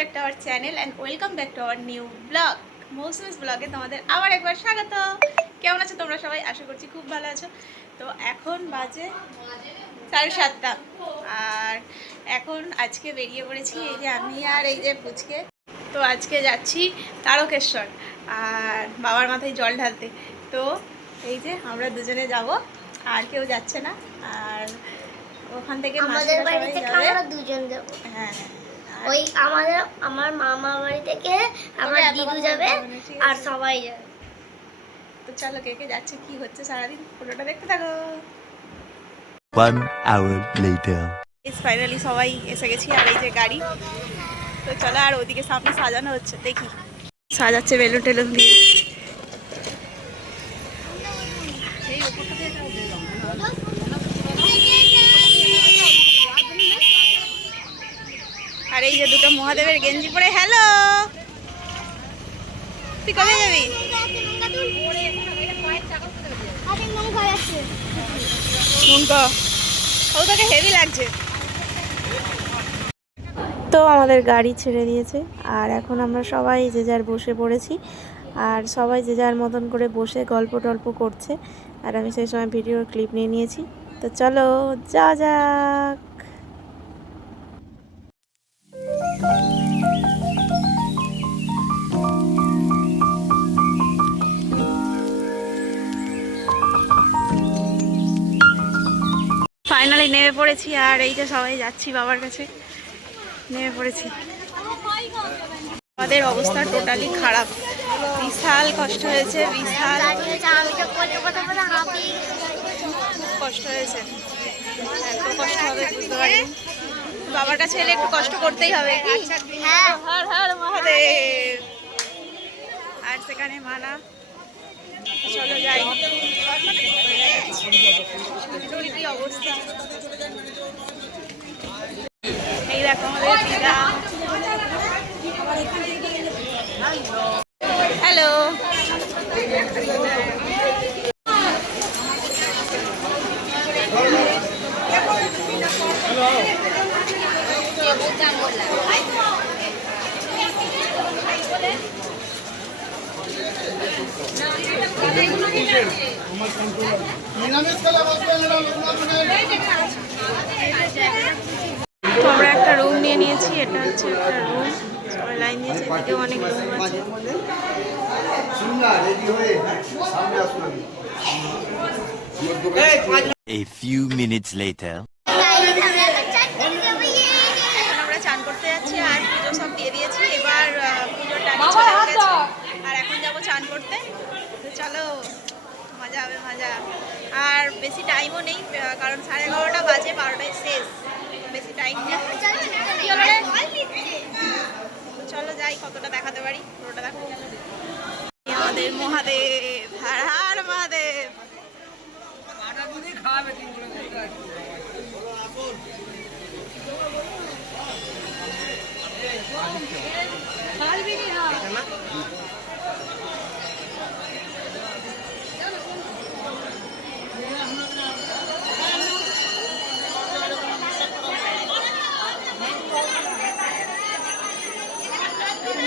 Back to our channel and welcome back to our new blog Mousumi's ব্লগে তোমাদের আবার একবার স্বাগত। কেমন আছো তোমরা সবাই? আশা করছি খুব ভালো আছো। তো এখন বাজে সাড়ে সাতটা। আর এখন আজকে বেরিয়ে পড়েছি এই যে আমি আর এই যে পুচকে। তো আজকে যাচ্ছি তারকেশ্বর আর বাবার মাথায় জল ঢালতে। তো এই যে আমরা দুজনে যাব আর কেউ যাচ্ছে না। আর ওখান থেকে মাসিরা সবাই যাবে। হ্যাঁ আর ওই আমাদের আমার মামা বাড়ি থেকে আমার দিদু যাবে আর সবাই যাবে। তো চলো কে কে যাচ্ছে কি হচ্ছে সারাদিন? ফটোটা দেখতে থাকো। One hour later. ফাইনালি সবাই এসে গেছি আর এই যে গাড়ি। তো চলো আর ওদিকে সামনে সাজানো হচ্ছে দেখি। সাজাচ্ছে বেলুন টেলুন দিয়ে আর এই যে দুটো মহাদেবের গেঞ্জি পরে হ্যালো তুই কবে যাবি? নৌকা ও তোকে হেভি লাগছে। তো আমাদের গাড়ি ছেড়ে দিয়েছে আর এখন আমরা সবাই যে যার বসে পড়েছি আর সবাই যে যার মতন করে বসে গল্প টল্প করছে আর আমি সেই সময় ভিডিওর ক্লিপ নিয়ে নিয়েছি। তো চলো যা যাক। নেমে পড়েছি আর এই যে সবাই যাচ্ছি বাবার কাছে। নেমে পড়েছি। আমাদের অবস্থা টোটালি খারাপ। বিশাল কষ্ট হয়েছে বিশাল। কষ্ট হয়েছে। এত কষ্ট হবে বুঝতে পারি বাবার কাছে এলে একটু কষ্ট করতেই হবে। হর হর মহাদেব। আর সেখানে মানা চলো যাই। অবস্থা? এই দেখো আমাদের দিদা হ্যালো তো আমরা নিয়ে নিয়েছি এটা হচ্ছে একটা রুম সবাই লাইন দিয়েছে এদিকেও অনেক রুম আছে। A few minutes later. এখন আমরা চান করতে যাচ্ছি আর পুজো সব দিয়ে দিয়েছি এবার পুজোর চলে গেছে। আর এখন যাব চান করতে। চলো মজা হবে মজা। আর বেশি টাইমও নেই কারণ সাড়ে এগারোটা বাজে বারোটায় শেষ। বেশি টাইম চলো যাই কতটা দেখাতে পারি? পুরোটা দেখো আমাদের মহাদেব হার হার মহাদেব।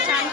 চান করতে যাচ্ছি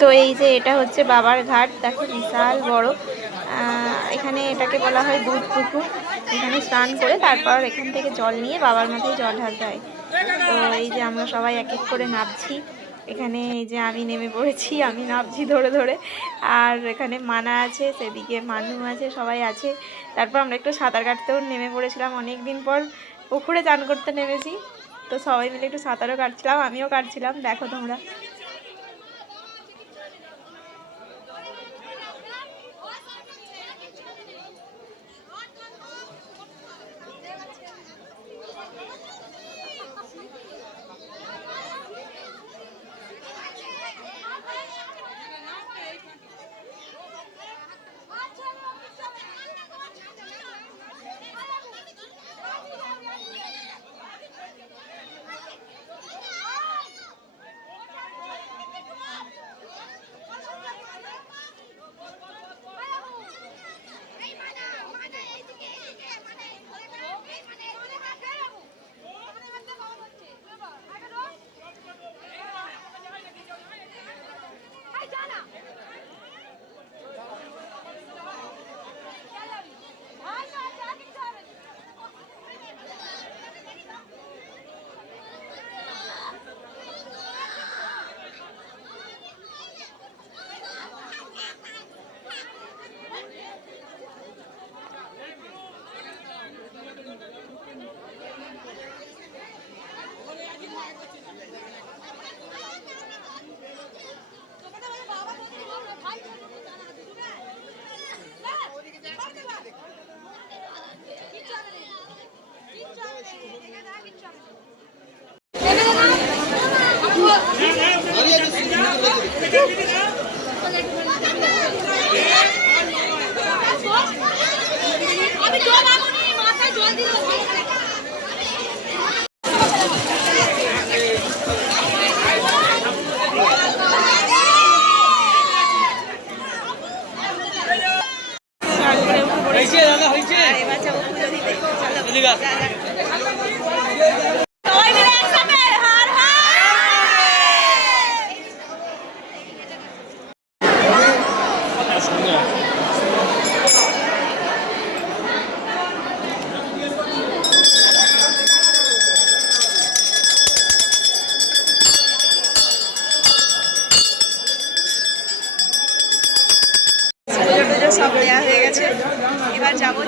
তো এই যে এটা হচ্ছে বাবার ঘাট, দেখো বিশাল বড়। এখানে এটাকে বলা হয় দুধ পুকুর। এখানে স্নান করে তারপর এখান থেকে জল নিয়ে বাবার মাথায় জল ঢালতে হয়। তো এই যে আমরা সবাই এক এক করে নামছি। এখানে এই যে আমি নেমে পড়েছি, আমি নামছি ধরে ধরে। আর এখানে মানা আছে, সেদিকে মানু আছে, সবাই আছে। তারপর আমরা একটু সাঁতার কাটতেও নেমে পড়েছিলাম অনেক দিন পর। পুকুরে চান করতে নেমেছি। তো সবাই মিলে একটু সাঁতারও কাটছিলাম, আমিও কাটছিলাম। দেখো তোমরা।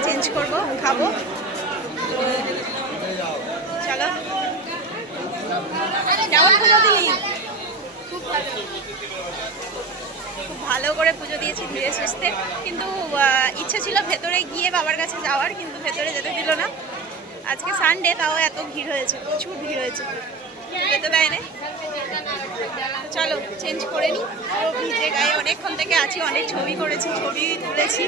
চেঞ্জ করব খাব। চলো। কেমন পুজো দিলি? খুব ভালো। করে পুজো দিয়েছি ধীরে সুস্থে। কিন্তু ইচ্ছে ছিল ভেতরে গিয়ে বাবার কাছে যাওয়ার কিন্তু ভেতরে যেতে দিল না। আজকে সানডে তাও এত ভিড় হয়েছে প্রচুর ভিড় হয়েছে। যেতে দেয় না চলো চেঞ্জ করে নিই ভিজে গায়ে অনেকক্ষণ থেকে আছি অনেক ছবি করেছি ছবি তুলেছি।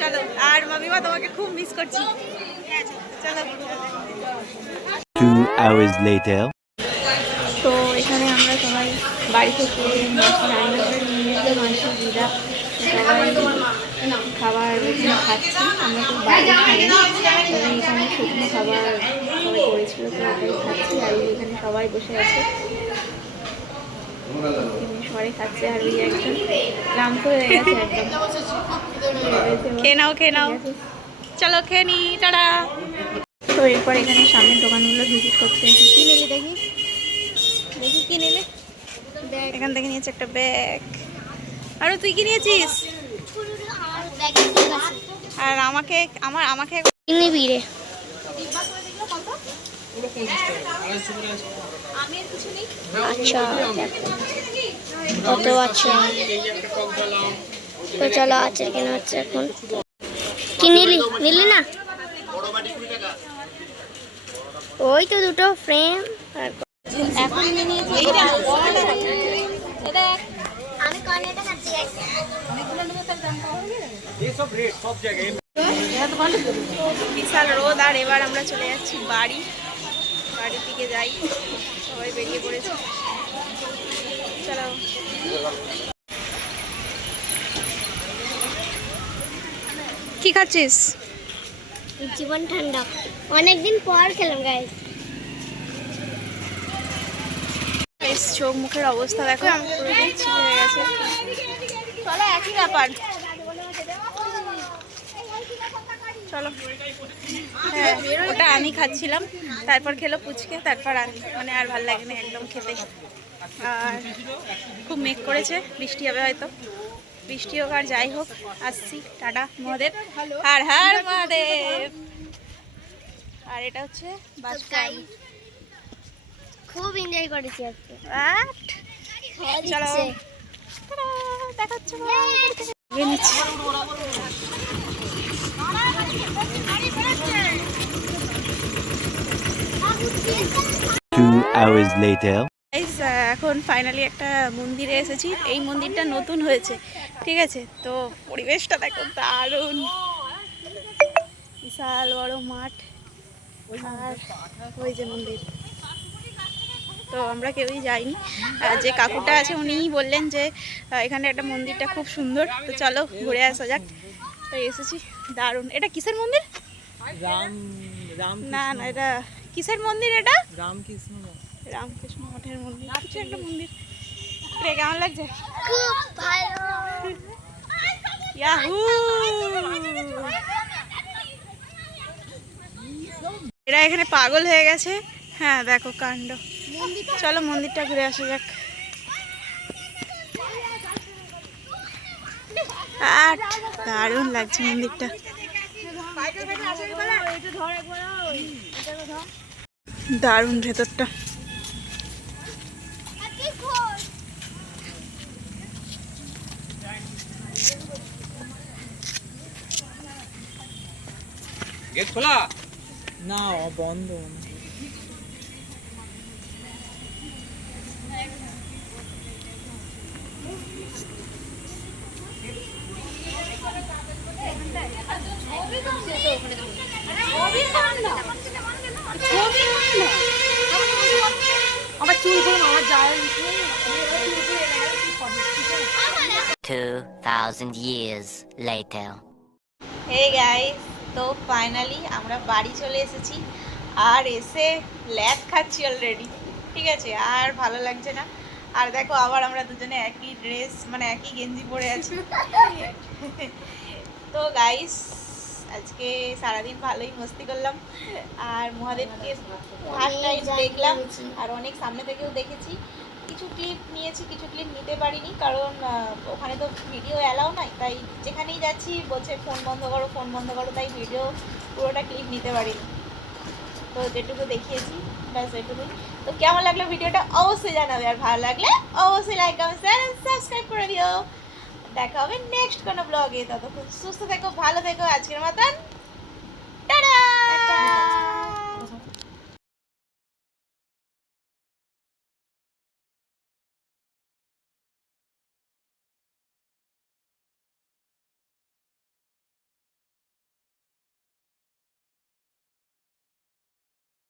চলো আর মামিমা তোমাকে খুব মিস করছি। চলো। Hours later. তো এখানে আমরা সবাই বাড়ি থেকে রান্না করে নিয়ে এসে মাংস দিদা খাবার খাচ্ছি। আমরা তো বাইরে খাই তবে এখানে শুকনো খাবার সবাই করেছিল তো খাচ্ছি। আর এখানে সবাই বসে আছে। খাচ্ছে আর ওই একজন ক্লান্ত হয়ে গেছে একদম। খেয়ে নাও খেয়ে নাও। চলো খেয়ে নি টাটা। তো এরপর এখানে সামনের দোকানগুলো ভিজিট করতে এসেছি। কি নিলি দেখি? দেখি কি নিলি? এখান থেকে নিয়েছে একটা ব্যাগ আর তুই কি নিয়েছিস? আর আমাকে আমার আমাকে নিবি রে আচ্ছা। কত আছে? তো চলো আছে কেনা হচ্ছে এখন। কি নিলি? নিলি না? ওই তো দুটো ফ্রেম এখন বিশাল রোদ আর এবার আমরা চলে যাচ্ছি বাড়ি। বাড়ির দিকে যাই। সবাই বেরিয়ে পড়েছে। চলো। কি খাচ্ছিস? জীবন ঠান্ডা। অনেকদিন পর খেলাম গাইস চোখ মুখের অবস্থা দেখো পুরো হয়ে গেছে। চলো একই ব্যাপার। চলো। হ্যাঁ ওটা আমি খাচ্ছিলাম তারপর খেলো পুচকে তারপর আমি মানে আর ভালো লাগে না একদম খেতে। আর খুব মেঘ করেছে বৃষ্টি হবে হয়তো। বৃষ্টি হোক আর যাই হোক আসছি। টাটা মহাদেব। হার হার মহাদেব। আর এটা হচ্ছে খুব এনজয় করেছি আজকে। আট চলো। দেখা হচ্ছে এখন ফাইনালি একটা মন্দিরে এসেছি। এই মন্দিরটা নতুন হয়েছে ঠিক আছে? তো পরিবেশটা দেখো দারুণ। বিশাল বড় মাঠ। আর ওই যে মন্দির। তো আমরা কেউই যাইনি। যে কাকুটা আছে উনিই বললেন যে এখানে একটা মন্দিরটা খুব সুন্দর। তো চলো ঘুরে আসা যাক। তো এসেছি। দারুণ। এটা কিসের মন্দির? রাম রাম না না এটা কিসের মন্দির এটা? রামকৃষ্ণ রামকৃষ্ণ মঠের মন্দির। কিছু একটা মন্দির। রে কেমন লাগছে? খুব ভালো। ইয়াহু এরা এখানে পাগল হয়ে গেছে। হ্যাঁ দেখো কাণ্ড। চলো মন্দিরটা ঘুরে আসা যাক। আট। দারুণ লাগছে মন্দিরটা। দারুণ ভেতরটা। গেট খোলা? না বন্ধ 2,000 years later. হে গাইস তো ফাইনালি আমরা বাড়ি চলে এসেছি। আর এসে ল্যাদ খাচ্ছি অলরেডি ঠিক আছে আর ভালো লাগছে না। আর দেখো আবার আমরা দুজনে একই ড্রেস মানে একই গেঞ্জি পরে আছি। তো গাইস আজকে সারাদিন ভালোই মস্তি করলাম। আর মহাদেবকে ফার্স্ট টাইম দেখলাম। আর অনেক সামনে থেকেও দেখেছি। কিছু ক্লিপ নিয়েছি, কিছু ক্লিপ নিতে পারিনি কারণ ওখানে তো ভিডিও অ্যালাউ নাই, তাই যেখানেই যাচ্ছি বলছে ফোন বন্ধ করো ফোন বন্ধ করো, তাই ভিডিও পুরোটা ক্লিপ নিতে পারিনি। তো যেটুকু দেখিয়েছি, ব্যাস এটুকুই। তো কেমন লাগল ভিডিওটা অবশ্যই জানাবে, আর ভালো লাগলে অবশ্যই লাইক কমেন্ট শেয়ার সাবস্ক্রাইব করে দিও। দেখা হবে নেক্সট কোনো ব্লগে ততক্ষণ সুস্থ থেকো, ভালো থেকো। আজকের মতন